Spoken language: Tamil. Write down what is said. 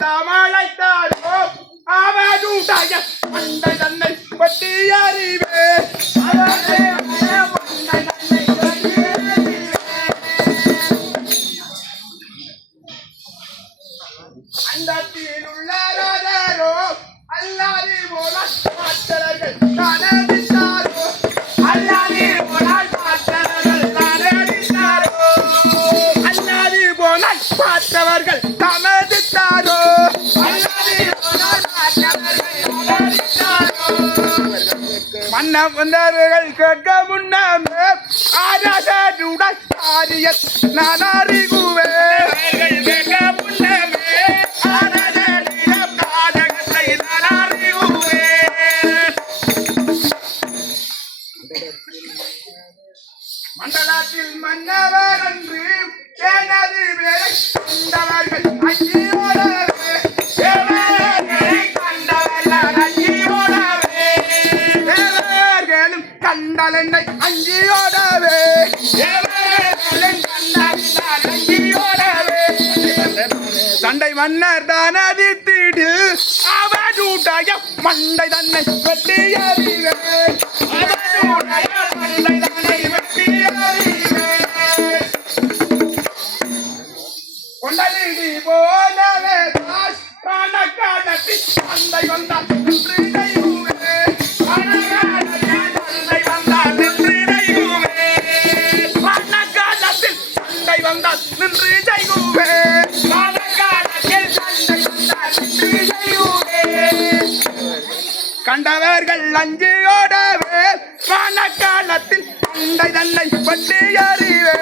தமிழைத்தாரோ அவனுடைய மண்டை தன்னை பற்றி அறிவே அண்டத்தில் உள்ளாரோ அல்லாதி போல மாற்றர்கள் தானடித்தாரோ அல்லாதி போல மாற்றர்கள் தானடித்தாரோ அல்லாதி போல மாற்றவர்கள் தானடித்தாரோ அல்லாதி போல மாற்றவர்கள் தானடித்தாரோ மன்ன வந்தவர்கள் கேட்க முன்னமே ஆராசனுடன் ஆரிய நான் அறிகுவேன் கேட்க முன்னமே மண்டலத்தில் மன்னவர் என்று எனது பேரை கண்டவர்கள் அஞ்சியோடவே கண்டவர்கள் அஞ்சியோடவே கண்டலென்னை அஞ்சியோடவே சண்டை மன்னர் தானதி தீடு அவனுடைய மண்டை தன்னை வெட்டி அறிவேன் அவனுடைய மண்டை தன்னை வெட்டி அறிவேன் கொண்டலிடி போலவே தாஸ் கணக்காடத்தி சண்டை வந்தால் நின்று தெய்வமே சண்டை வந்தால் நின்று தெய்வமே கணக்காடத்தில் சண்டை வந்தால் நின்று தெய்வமே கண்டவர்கள் அஞ்சியோடவே காலத்தில் சண்டை தன்னை பற்றி அறிவே